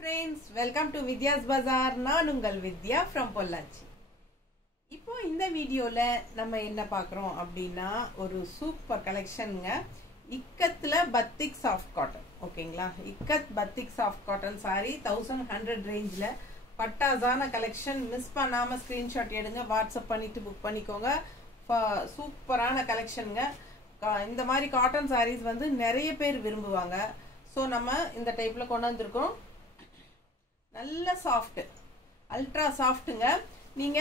friends, welcome to Vidya's Bazaar. நான் உங்கள் வித்யா from Pollachi. இப்போ இந்த வீடியோல நம்ம என்ன பார்க்கறோம் அப்படினா ஒரு சூப்பர் கலெக்ஷன்ங்க. இக்கத்ல பத்திக் சாஃப்ட் காட்டன். ஓகேங்களா? Ikat batik soft cotton saree 1100 ரேஞ்ச்ல பட்டாசான கலெக்ஷன். மிஸ் பண்ணாம ஸ்கிரீன்ஷாட் எடுங்க, வாட்ஸ்அப் பண்ணிட்டு புக் பண்ணிக்கோங்க. சூப்பரான கலெக்ஷன்ங்க. இந்த மாதிரி காட்டன் sarees வந்து நிறைய பேர் விரும்புவாங்க. சோ நம்ம இந்த டைப்ல கொண்டு வந்திருக்கோம். நல்ல சாஃப்ட், அல்ட்ரா சாஃப்ட்டுங்க. நீங்க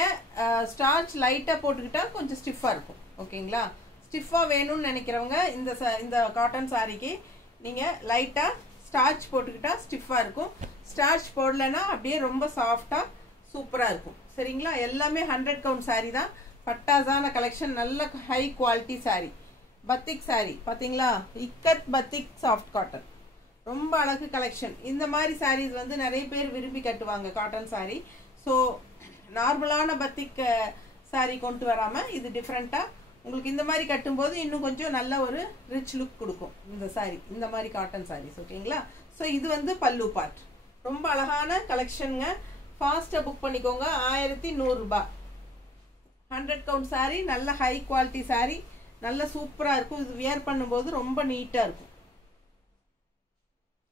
ஸ்டார்ச் லைட்டா போட்டுக்கிட்டா கொஞ்சம் ஸ்டிஃபா இருக்கும். ஓகேங்களா? ஸ்டிஃபா வேணும்னு நினைக்கிறவங்க இந்த காட்டன் சாரிக்கு நீங்க லைட்டா ஸ்டார்ச் போட்டுக்கிட்டா ஸ்டிஃபா இருக்கும். ஸ்டார்ச் போடலன்னா அப்படியே ரொம்ப சாஃப்டா சூப்பரா இருக்கும். சரிங்களா? எல்லாமே 100 கவுண்ட் சாரி தான். பட்டாசான கலெக்ஷன், நல்ல ஹை குவாலிட்டி சாரி. பத்திக் சாரி பாத்தீங்களா? இக்கத் பத்திக் சாஃப்ட் காட்டன், ரொம்ப அழகு கலெக்ஷன். இந்த மாதிரி சாரீஸ் வந்து நிறைய பேர் விரும்பி கட்டுவாங்க காட்டன் சாரி. ஸோ நார்மலான பத்திக் சாரி கொண்டு வராம இது டிஃப்ரெண்டா உங்களுக்கு இந்த மாதிரி கட்டும்போது இன்னும் கொஞ்சம் நல்ல ஒரு ரிச் லுக் கொடுக்கும் இந்த சாரி, இந்த மாதிரி காட்டன் சாரீஸ். ஓகேங்களா? ஸோ இது வந்து பல்லு பார்ட். ரொம்ப அழகான கலெக்ஷனுங்க. ஃபாஸ்டா புக் பண்ணிக்கோங்க. 1100 ரூபாய். 100 கவுண்ட் சாரி, நல்ல ஹை குவாலிட்டி சாரி, நல்ல சூப்பரா இருக்கும். இது வியர் பண்ணும்போது ரொம்ப நீட்டா இருக்கும்.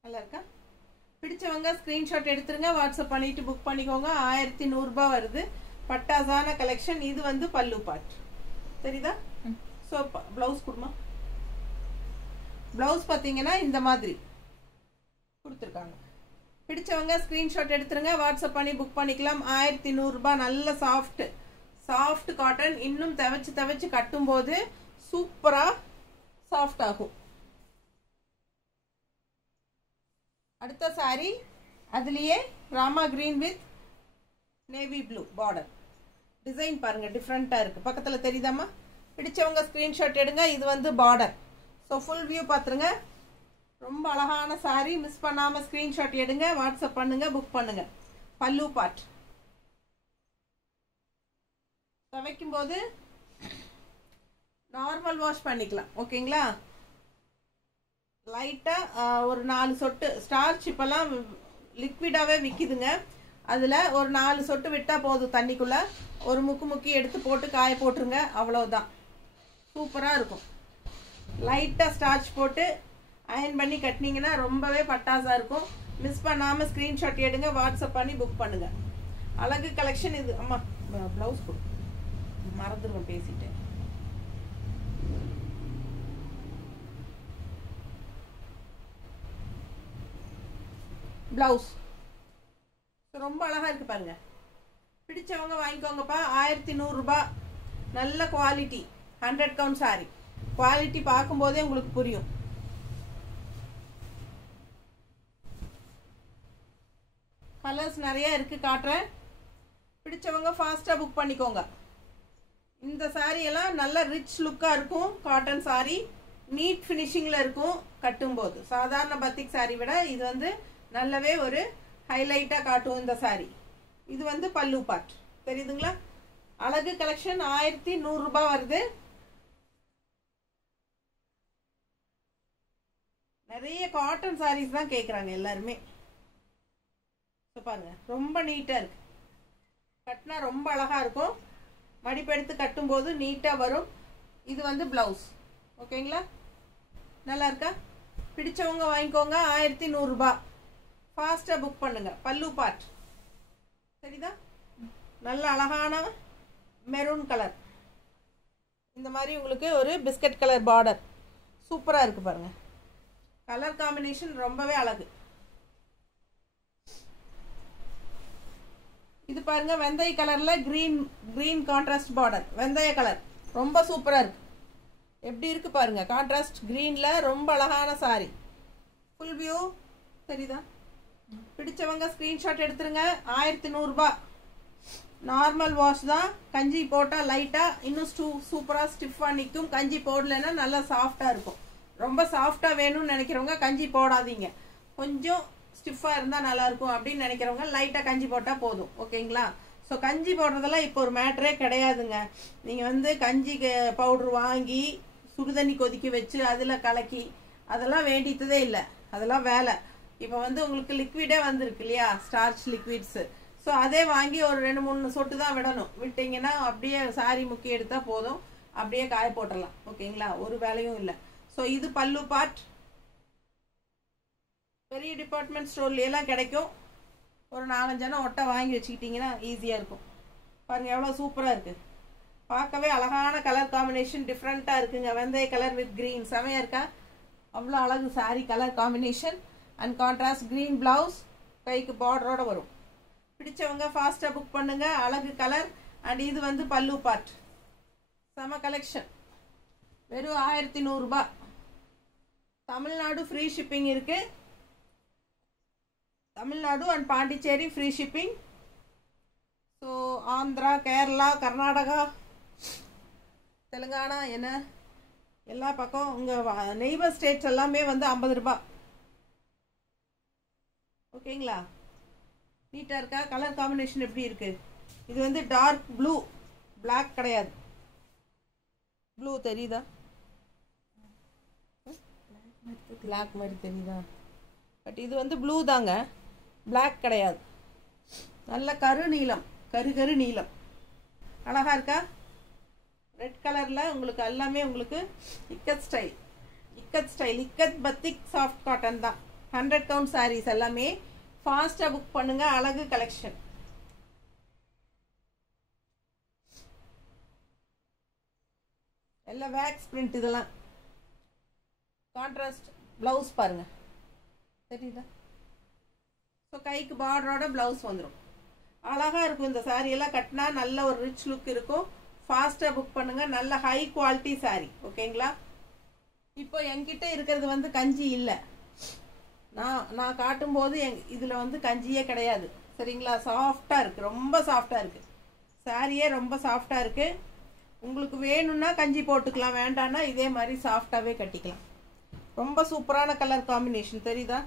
நல்லா இருக்கா? பிடிச்சவங்க ஸ்கிரீன்ஷாட் எடுத்துருங்க, வாட்ஸ்அப் பண்ணிட்டு புக் பண்ணிக்கோங்க. 1100 ரூபாய் வருது. பட்டாசான கலெக்ஷன். இது வந்து பல்லு பார்ட். தெரியுதா? சோ பிளவுஸ் கொடுமா. பிளவுஸ் பாத்தீங்கன்னா இந்த மாதிரி கொடுத்துருக்காங்க. பிடிச்சவங்க ஸ்கிரீன்ஷாட் எடுத்துருங்க, வாட்ஸ்அப் பண்ணி புக் பண்ணிக்கலாம். 1100 ரூபாய். நல்ல சாஃப்ட் காட்டன். இன்னும் தவச்சு கட்டும் போது சூப்பரா சாஃப்ட் ஆகும். அடுத்த சாரி அதுலயே Rama green with navy blue border. Design பாருங்க, டிஃப்ரெண்டா இருக்கு. பக்கத்துல தெரியுதாமா? பிடிச்சவங்க ஸ்கிரீன்ஷாட் எடுங்க. இது வந்து பார்டர். ஸோ ஃபுல் வியூ பாத்துருங்க. ரொம்ப அழகான சாரி. மிஸ் பண்ணாம ஸ்கிரீன்ஷாட் எடுங்க, வாட்ஸ்அப் பண்ணுங்க, புக் பண்ணுங்க. பல்லு பார்ட். துவைக்கும் போது நார்மல் வாஷ் பண்ணிக்கலாம். ஓகேங்களா? லைட்டா ஒரு 4 சொட்டு ஸ்டார்ச் இப்பெல்லாம் லிக்விடாவே விக்குதுங்க. அதுல ஒரு 4 சொட்டு விட்டா போதும். தண்ணிக்குள்ள ஒரு முக்கி எடுத்து போட்டு காய போட்டுருங்க. அவ்வளவுதான். சூப்பரா இருக்கும். லைட்டா ஸ்டார்ச் போட்டு அயன் பண்ணி கட்டினீங்கன்னா ரொம்பவே பட்டாசா இருக்கும். மிஸ் பண்ணாம ஸ்கிரீன்ஷாட் எடுங்க, வாட்ஸ்அப் பண்ணி புக் பண்ணுங்க. அழகு கலெக்ஷன் இது. அம்மா பிளவுஸ் கொடு, மறந்துடுவேன் பேசிட்டேன். பிளவுஸ் ரொம்ப அழகா இருக்கு பாருங்க. பிடிச்சவங்க வாங்கிக்கோங்கப்பா. 1100 ரூபாய். நல்ல குவாலிட்டி. 100 count sorry. குவாலிட்டி பார்க்கும் போதே உங்களுக்கு புரியும். கலர்ஸ் நிறைய இருக்கு, காட்டுறேன். பிடிச்சவங்க ஃபாஸ்டா புக் பண்ணிக்கோங்க. இந்த சாரி எல்லாம் நல்ல ரிச் லுக்கா இருக்கும். காட்டன் சாரி நீட் பினிஷிங்ல இருக்கும் கட்டும் போது. சாதாரண பத்திக் சாரி விட இது வந்து நல்லாவே ஒரு ஹைலைட்டா காட்டும் இந்த சாரி. இது வந்து பல்லு பார்ட். தெரியுதுங்களா? அழகு கலெக்ஷன். 1100 ரூபாய் வருது. நிறைய காட்டன் சாரீஸ் தான் கேக்குறாங்க எல்லாருமே. பாருங்க, ரொம்ப நீட்டா இருக்கு. கட்டினா ரொம்ப அழகா இருக்கும். மடிப்பெடுத்து கட்டும் போது நீட்டா வரும். இது வந்து பிளவுஸ். ஓகேங்களா? நல்லா இருக்கா? பிடிச்சவங்க வாங்கிக்கோங்க. 1100 ரூபாய். ஃபாஸ்டா புக் பண்ணுங்க. பல்லு பார்ட். சரிதா? நல்ல அழகான மெரூன் கலர். இந்த மாதிரி உங்களுக்கு ஒரு பிஸ்கட் கலர் பார்டர். சூப்பரா இருக்கு பாருங்க. கலர் காம்பினேஷன் ரொம்பவே அழகு. இது பாருங்க, வெந்தய கலர்ல கிரீன் கான்ட்ராஸ்ட் பார்டர். வெந்தய கலர் ரொம்ப சூப்பரா இருக்கு. எப்படி இருக்கு பாருங்க. கான்ட்ராஸ்ட் கிரீன்ல ரொம்ப அழகான சாரி. ஃபுல் வியூ தெரியுதா? பிடிச்சவங்க ஸ்கிரீன்ஷாட் எடுத்துருங்க. 1100 ரூபாய். நார்மல் வாஷ் தான். கஞ்சி போட்டா லைட்டா இன்னும் சூப்பரா ஸ்டிஃபா நிற்கும். கஞ்சி போடலன்னா நல்லா சாஃப்டா இருக்கும். ரொம்ப சாஃப்டா வேணும்னு நினைக்கிறவங்க கஞ்சி போடாதீங்க. கொஞ்சம் ஸ்டிஃபா இருந்தா நல்லா இருக்கும் அப்படின்னு நினைக்கிறவங்க லைட்டா கஞ்சி போட்டா போதும். ஓகேங்களா? ஸோ கஞ்சி போடுறதெல்லாம் இப்போ ஒரு மேட்டரே கிடையாதுங்க. நீங்க வந்து கஞ்சி பவுடர் வாங்கி சுடுதண்ணி கொதிக்க வச்சு அதுல கலக்கி அதெல்லாம் வேண்டியதே இல்லை. அதெல்லாம் வேலை. இப்போ வந்து உங்களுக்கு லிக்விடே வந்திருக்கு இல்லையா, ஸ்டார்ச் லிக்விட்ஸ். ஸோ அதே வாங்கி ஒரு 2-3 சொட்டு தான் விடணும். விட்டிங்கன்னா அப்படியே சாரி முக்கி எடுத்தால் போதும், அப்படியே காய போட்டுடலாம். ஓகேங்களா, ஒரு வேலையும் இல்லை. ஸோ இது பல்லு பார்ட். பெரிய டிபார்ட்மெண்ட் ஸ்டோர்லாம் கிடைக்கும். ஒரு 4-5 ஒட்டை வாங்கி வச்சுக்கிட்டிங்கன்னா ஈஸியாக இருக்கும். பாருங்கள் எவ்வளோ சூப்பராக இருக்குது. பார்க்கவே அழகான கலர் காம்பினேஷன், டிஃப்ரெண்ட்டாக இருக்குங்க. வெந்தய கலர் வித் க்ரீன் செமையாக இருக்கா, அவ்வளோ அழகு sorry colour combination. And contrast green blouse, கைக்கு பார்டரோட வரும். பிடிச்சவங்க ஃபாஸ்ட்டாக புக் பண்ணுங்க. அழகு கலர். அண்ட் இது வந்து பல்லு பார்ட். செம கலெக்ஷன். வெறும் 1100 ரூபாய். தமிழ்நாடு ஃப்ரீ ஷிப்பிங் இருக்கு. Tamil Nadu and Pondicherry free shipping. So Andhra, Kerala, Karnataka, Telangana என்ன எல்லா பக்கம் உங்கள் நெய்பர் ஸ்டேட்ஸ் எல்லாமே வந்து 50 ரூபாய். ஓகேங்களா, நீட்டாக இருக்கா? கலர் காம்பினேஷன் எப்படி இருக்கு? இது வந்து டார்க் ப்ளூ, பிளாக் கிடையாது. ப்ளூ தெரியுதா? பிளாக் மாதிரி தெரியுதா? பட் இது வந்து ப்ளூ தாங்க, பிளாக் கிடையாது. நல்ல கரு நீலம், கரு நீலம். அழகா இருக்கா? ரெட் கலரில் உங்களுக்கு எல்லாமே உங்களுக்கு ikat style. Ikat batik soft cotton தான். 100 கவுண்ட் சாரீஸ் எல்லாமே. ஃபாஸ்ட்டாக புக் பண்ணுங்க. அழகு கலெக்ஷன். எல்லாம் வேக்ஸ் பிரிண்ட். இதெல்லாம் கான்ட்ராஸ்ட் ப்ளவுஸ் பாருங்க, தெரியுதா? ஸோ கைக்கு பார்டரோட ப்ளவுஸ் வந்துடும். அழகாக இருக்கும். இந்த சாரியெல்லாம் கட்டினா நல்ல ஒரு ரிச் லுக் இருக்கும். ஃபாஸ்ட்டாக புக் பண்ணுங்க. நல்ல ஹை குவாலிட்டி சாரி. ஓகேங்களா, இப்போ என்கிட்ட இருக்கிறது வந்து கஞ்சி இல்லை. நான் காட்டும்போது இதில் வந்து கஞ்சியே கிடையாது. சரிங்களா, சாஃப்டாக இருக்குது, ரொம்ப சாஃப்டாக இருக்குது. சாரியே ரொம்ப சாஃப்டாக இருக்குது. உங்களுக்கு வேணும்னா கஞ்சி போட்டுக்கலாம், வேண்டான்னா இதே மாதிரி சாஃப்டாகவே கட்டிக்கலாம். ரொம்ப சூப்பரான கலர் காம்பினேஷன், தெரியுதா?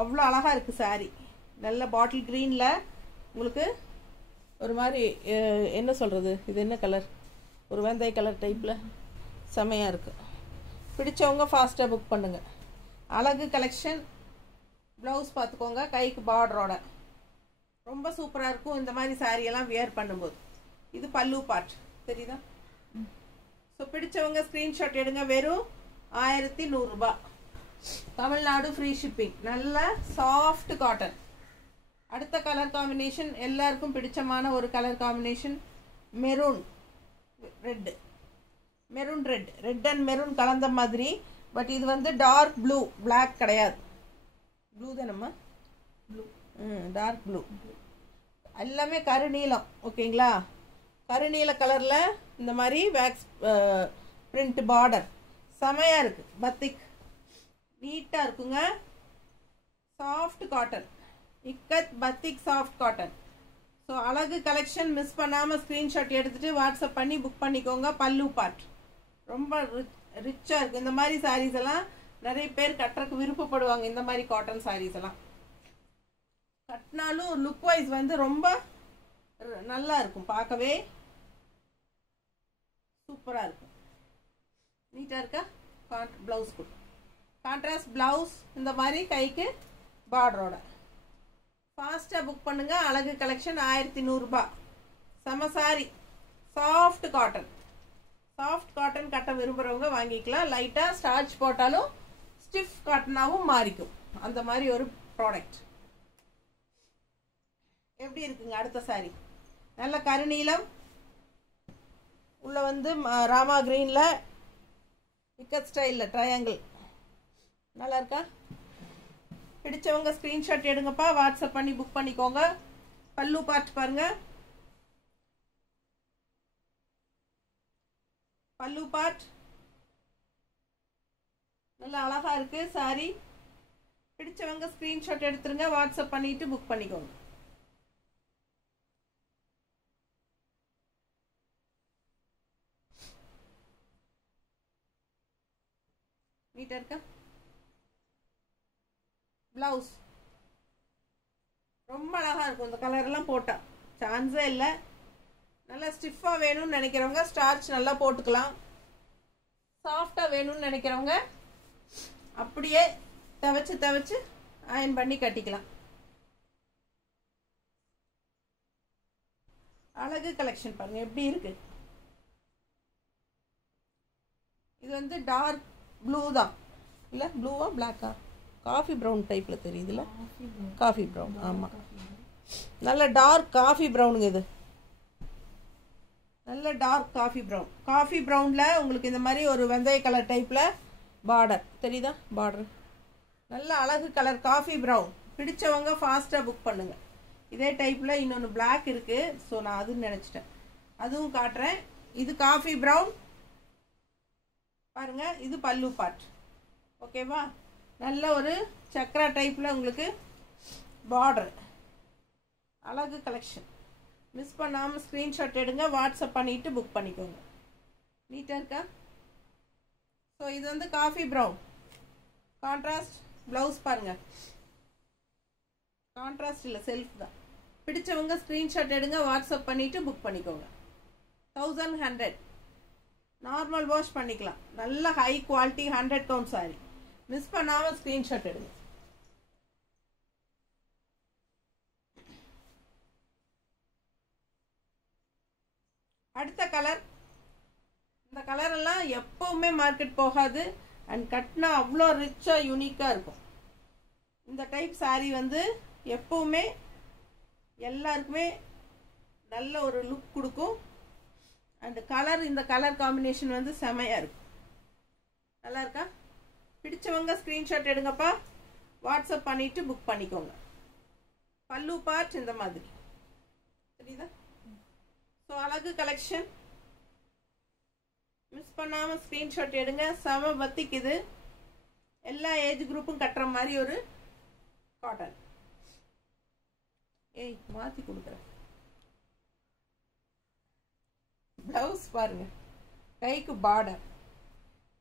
அவ்வளோ அழகாக இருக்குது சாரி. நல்ல பாட்டில் க்ரீனில் உங்களுக்கு ஒரு மாதிரி என்ன சொல்கிறது, இது என்ன கலர், ஒரு வெந்தய கலர் டைப்பில் செமையாக இருக்குது. பிடிச்சவங்க ஃபாஸ்ட்டாக புக் பண்ணுங்கள். அழகு கலெக்ஷன். ப்ளவுஸ் பார்த்துக்கோங்க, கைக்கு பார்டரோட ரொம்ப சூப்பராக இருக்கும். இந்த மாதிரி சாரியெல்லாம் வியர் பண்ணும்போது. இது பல்லு பார்ட், தெரியுதா? ஸோ பிடிச்சவங்க ஸ்க்ரீன்ஷாட் எடுங்க. வெறும் 1100 ரூபாய். தமிழ்நாடு ஃப்ரீ ஷிப்பிங். நல்ல சாஃப்ட் காட்டன். அடுத்த கலர் காம்பினேஷன் எல்லாருக்கும் பிடிச்சமான ஒரு colour combination, maroon red. Maroon red, red and maroon கலந்த மாதிரி. பட் இது வந்து டார்க் ப்ளூ, பிளாக் கிடையாது. ப்ளூ தானம்மா? Blue, dark blue. எல்லாமே கருநீலம். ஓகேங்களா, கருநீல கலரில் இந்த மாதிரி வேக்ஸ் பிரிண்ட் பார்டர் செமையாக இருக்குது. பத்திக் நீட்டாக இருக்குங்க. Soft cotton, ikat batik soft cotton. So அழகு கலெக்ஷன். மிஸ் பண்ணாமல் ஸ்க்ரீன்ஷாட் எடுத்துகிட்டு வாட்ஸ்அப் பண்ணி புக் பண்ணிக்கோங்க. பல்லு பார்ட் ரொம்ப ரிச்சாக இருக்குது. இந்த மாதிரி சாரீஸ் எல்லாம் நிறைய பேர் கட்டுறதுக்கு விருப்பப்படுவாங்க. இந்த மாதிரி காட்டன் சாரீஸ் எல்லாம் கட்டினாலும் லுக் வைஸ் வந்து ரொம்ப நல்லா இருக்கும். பார்க்கவே சூப்பராக இருக்கும். நீட்டாக இருக்கா? ப்ளவுஸ் கூட கான்ட்ராஸ்ட் ப்ளவுஸ். இந்த மாதிரி கைக்கு பார்டரோட. ஃபாஸ்ட்டாக புக் பண்ணுங்க. அழகு கலெக்ஷன். 1100 ரூபாய். செம sorry. Soft cotton. Soft cotton கட்ட விரும்புகிறவங்க வாங்கிக்கலாம். லைட்டாக ஸ்டார்ச் போட்டாலும் ஸ்டிஃப் காட்டனாகவும் மாறிக்கும். அந்த மாதிரி ஒரு ப்ராடக்ட். எப்படி இருக்குங்க அடுத்த சாரி? நல்ல கருநீலம் உள்ள வந்து ராமா கிரீனில் இக்கத் ஸ்டைலில் ட்ரையாங்கிள். நல்லா இருக்கா? பிடிச்சவங்க ஸ்க்ரீன்ஷாட் எடுங்கப்பா. வாட்ஸ்அப் பண்ணி புக் பண்ணிக்கோங்க. பல்லு பார்ட் பாருங்க. பல்லு பார்ட் நல்லா அழகா இருக்கு சாரி. பிடிச்சவங்க ஸ்க்ரீன்ஷாட் எடுத்துருங்க. வாட்ஸ்அப் பண்ணிட்டு புக் பண்ணிக்கோங்க. நீட்டா இருக்கா? பிளவுஸ் ரொம்ப அழகா இருக்கும். இந்த கலர் எல்லாம் போட்டா சான்ஸே இல்லை. நல்லா ஸ்டிஃபா வேணும்னு நினைக்கிறவங்க ஸ்டார்ச் நல்லா போட்டுக்கலாம். சாஃப்டா வேணும்னு நினைக்கிறவங்க அப்படியே தவச்சு அயன் பண்ணி கட்டிக்கலாம். அழகு கலெக்ஷன் பாருங்க எப்படி இருக்கு. இது வந்து டார்க் ப்ளூ தான் இல்லை, ப்ளூவா பிளாக்கா, காஃபி ப்ரௌன் டைப்பில் தெரியுதுல்ல, காஃபி ப்ரௌன். ஆமாம், நல்ல டார்க் காஃபி ப்ரௌனுங்க. இது நல்ல டார்க் காஃபி ப்ரௌன். காஃபி ப்ரௌனில் உங்களுக்கு இந்த மாதிரி ஒரு வெந்தய கலர் டைப்பில் பார்டர் தெரியுதா, பார்டர் நல்ல அழகு கலர் காஃபி ப்ரௌன். பிடிச்சவங்க ஃபாஸ்ட்டாக புக் பண்ணுங்கள். இதே டைப்பில் இன்னொன்று பிளாக் இருக்குது, ஸோ நான் அதுன்னு நினச்சிட்டேன், அதுவும் காட்டுறேன். இது காஃபி ப்ரௌன் பாருங்க. இது பல்லு பார்ட். ஓகேவா, நல்ல ஒரு சக்ரா டைப்பில் உங்களுக்கு பார்டர். அழகு கலெக்ஷன். மிஸ் பண்ணாமல் ஸ்க்ரீன்ஷாட் எடுங்க, வாட்ஸ்அப் பண்ணிவிட்டு புக் பண்ணிக்கோங்க. நீட்டாக இருக்கா? ஸோ இது வந்து காஃபி ப்ரௌன் கான்ட்ராஸ்ட் ப்ளவுஸ் பாருங்கள். கான்ட்ராஸ்ட் இல்லை, செல்ஃப் தான். பிடிச்சவங்க ஸ்க்ரீன்ஷாட் எடுங்க, வாட்ஸ்அப் பண்ணிவிட்டு புக் பண்ணிக்கோங்க. 1100. நார்மல் வாஷ் பண்ணிக்கலாம். நல்ல high quality 100 count sorry. Miss பண்ணாமல் ஸ்க்ரீன்ஷாட் எடுங்க. அடுத்த கலர். இந்த கலர் எல்லாம் எப்பவுமே மார்க்கெட் போகாது அண்ட் கட்டினா அவ்வளோ ரிச்சாக யூனிக்காக இருக்கும். இந்த டைப் சாரி வந்து எப்பவுமே எல்லாருக்குமே நல்ல ஒரு லுக் கொடுக்கும். அண்ட் கலர், இந்த கலர் காம்பினேஷன் வந்து செமையாக இருக்கும். நல்லா இருக்கா? பிடிச்சவங்க ஸ்க்ரீன்ஷாட் எடுங்கப்பா, வாட்ஸ்அப் பண்ணிவிட்டு புக் பண்ணிக்கோங்க. பல்லு பார்ட் இந்த மாதிரி தெரியுதா? ஸோ அழகு கலெக்ஷன். மிஸ் பண்ணாமல் ஸ்க்ரீன்ஷாட் எடுங்க. செம பத்திக்குது. எல்லா ஏஜ் குரூப்பும் கட்டுற மாதிரி ஒரு காட்டன். ஏய் மாற்றி கொடுக்குறேன். ப்ளவுஸ் பாருங்க, கைக்கு பார்டர்.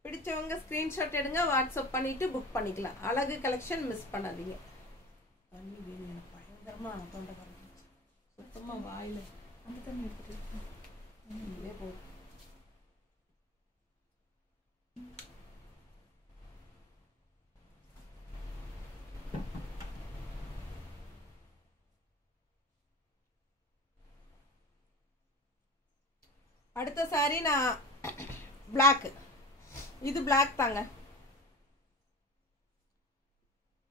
பிடிச்சவங்க ஸ்க்ரீன்ஷாட் எடுங்க, வாட்ஸ்அப் பண்ணிட்டு புக் பண்ணிக்கலாம். அழகு கலெக்ஷன் மிஸ் பண்ணாதீங்க. தண்ணி வேணும் எனக்கு பயங்கரமாக தொண்டை கரைஞ்சிச்சு. சுத்தமாக வாயில் அந்த தண்ணி எடுத்துட்டு இதே போதும். அடுத்த சாரி நான் பிளாக். இது பிளாக் தாங்க.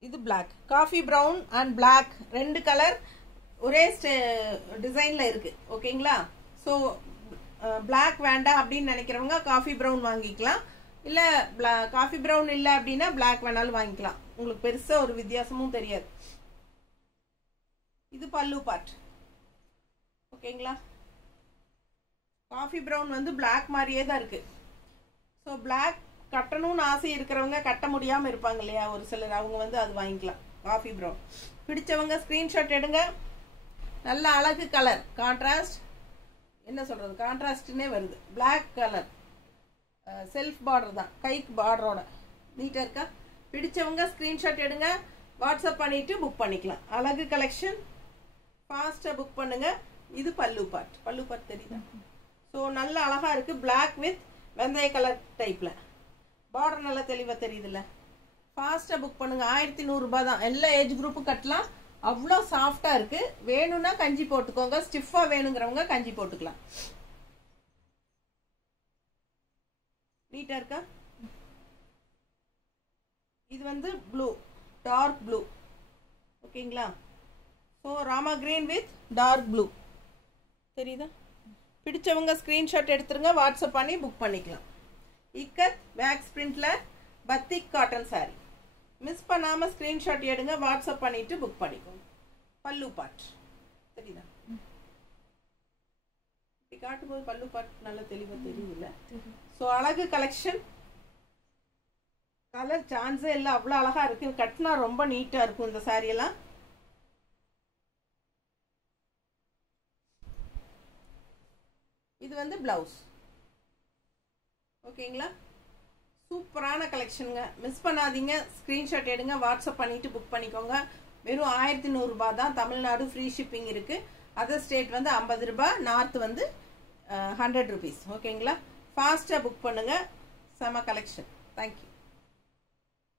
இது black. Coffee brown and black ரெண்டு கலர் ஒரே டிசைன்ல இருக்கு. ஓகேங்களா? ஸோ பிளாக் வேண்டாம் அப்படின்னு நினைக்கிறவங்க காஃபி ப்ரௌன் வாங்கிக்கலாம். இல்லை காஃபி ப்ரௌன் இல்லை அப்படின்னா பிளாக் வேணாலும் வாங்கிக்கலாம். உங்களுக்கு பெருசாக ஒரு வித்தியாசமும் தெரியாது. இது பல்லு பார்ட். ஓகேங்களா? காஃபி ப்ரௌன் வந்து பிளாக் மாதிரியே தான் இருக்கு. ஸோ பிளாக் கட்டணும்னு ஆசை இருக்கிறவங்க கட்ட முடியாமல் இருப்பாங்க இல்லையா ஒரு சிலர், அவங்க வந்து அது வாங்கிக்கலாம். காஃபி ப்ரௌன் பிடிச்சவங்க ஸ்க்ரீன்ஷாட் எடுங்க. நல்ல அழகு கலர். கான்ட்ராஸ்ட் என்ன சொல்கிறது, கான்ட்ராஸ்ட்னே வருது. பிளாக் கலர் செல்ஃப் பார்டர் தான், கைக்கு பார்டரோட. நீட்டாக இருக்கா? பிடிச்சவங்க ஸ்க்ரீன்ஷாட் எடுங்க, வாட்ஸ்அப் பண்ணிவிட்டு புக் பண்ணிக்கலாம். அழகு கலெக்ஷன். ஃபாஸ்ட்டாக புக் பண்ணுங்க. இது பல்லு பார்ட். பல்லு பார்ட் தெரியுதா? ஸோ நல்ல அழகாக இருக்குது. பிளாக் வித் வெந்தய கலர் டைப்பில் பார்டர் நல்லா தெளிவாக தெரியுதுல்ல. ஃபாஸ்ட்டாக புக் பண்ணுங்க. 1100 ரூபாய் தான். எல்லா ஏஜ் குரூப்பும் கட்டலாம். அவ்வளோ சாஃப்டாக இருக்குது. வேணும்னா கஞ்சி போட்டுக்கோங்க. ஸ்டிஃபாக வேணுங்கிறவங்க கஞ்சி போட்டுக்கலாம். நீட்டாக இருக்கா? இது வந்து ப்ளூ, டார்க் ப்ளூ. ஓகேங்களா? So Rama green with dark blue தெரியுதா? பிடிச்சவங்க ஸ்க்ரீன்ஷாட் எடுத்துருங்க, வாட்ஸ்அப் பண்ணி புக் பண்ணிக்கலாம். இக்கத் வேக்ஸ் பிரிண்ட்ல பத்திக் காட்டன் சாரி. மிஸ் பண்ணாமல் ஸ்க்ரீன்ஷாட் எடுங்க, வாட்ஸ்அப் பண்ணிட்டு புக் பண்ணிக்கோங்க. பல்லு பார்ட் தெரியுதா? இப்படி காட்டும்போது பல்லு பார்ட் நல்லா தெளிவாக தெரியுதுல்ல? ஸோ அழகு கலெக்ஷன். கலர் சான்ஸே இல்லை, அவ்வளோ அழகாக இருக்கு. கட்டினா ரொம்ப நீட்டாக இருக்கும் இந்த சாரியெல்லாம். இது வந்து பிளவுஸ். ஓகேங்களா? சூப்பரான கலெக்ஷனுங்க. மிஸ் பண்ணாதீங்க. ஸ்க்ரீன்ஷாட் எடுங்க, வாட்ஸ்அப் பண்ணிட்டு புக் பண்ணிக்கோங்க. வெறும் 1100 ரூபாய் தான். தமிழ்நாடு ஃப்ரீ ஷிப்பிங் இருக்கு. அதர் ஸ்டேட் வந்து 50 ரூபாய், நார்த் வந்து 100 rupees. ஓகேங்களா? ஃபாஸ்ட்டாக புக் பண்ணுங்க. செம கலெக்ஷன். தேங்க்யூ.